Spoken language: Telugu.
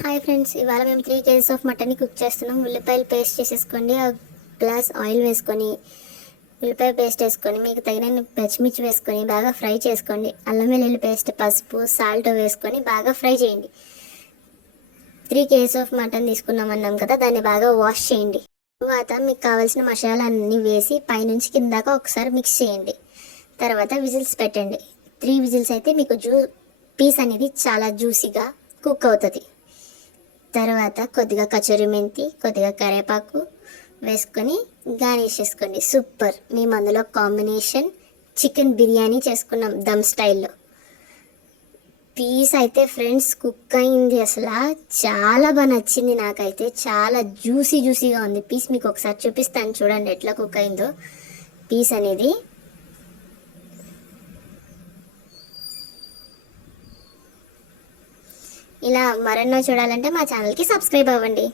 హాయ్ ఫ్రెండ్స్, ఇవాళ మేము 3 కేజీస్ ఆఫ్ మటన్ని కుక్ చేస్తున్నాం. ఉల్లిపాయలు పేస్ట్ చేసేసుకోండి. ఆ గ్లాస్ ఆయిల్ వేసుకొని ఉల్లిపాయ పేస్ట్ వేసుకొని మీకు తగిన పచ్చిమిర్చి వేసుకొని బాగా ఫ్రై చేసుకోండి. అల్లం వెల్లుల్లి పేస్ట్, పసుపు, సాల్ట్ వేసుకొని బాగా ఫ్రై చేయండి. 3 కేజీస్ ఆఫ్ మటన్ తీసుకున్నాం అన్నాం కదా, దాన్ని బాగా వాష్ చేయండి. తర్వాత మీకు కావాల్సిన మసాలా అన్నీ వేసి పైనుంచి కింద దాకా ఒకసారి మిక్స్ చేయండి. తర్వాత విజిల్స్ పెట్టండి. 3 విజిల్స్ అయితే మీకు పీస్ అనేది చాలా జ్యూసీగా కుక్ అవుతుంది. తర్వాత కొద్దిగా కచూరి మెంతి, కొద్దిగా కరివేపాకు వేసుకొని గార్నిష్ చేసుకోండి. సూపర్! మేము అందులో కాంబినేషన్ చికెన్ బిర్యానీ చేసుకున్నాం దమ్ స్టైల్లో. పీస్ అయితే ఫ్రెండ్స్ కుక్ అయింది, అసలు చాలా బాగా నచ్చింది నాకైతే. చాలా జ్యూసీగా ఉంది పీస్. మీకు ఒకసారి చూపిస్తాను చూడండి ఎట్లా కుక్ అయిందో పీస్ అనేది. ఇలా మరెన్నో చూడాలంటే మా ఛానల్కి సబ్స్క్రైబ్ అవ్వండి.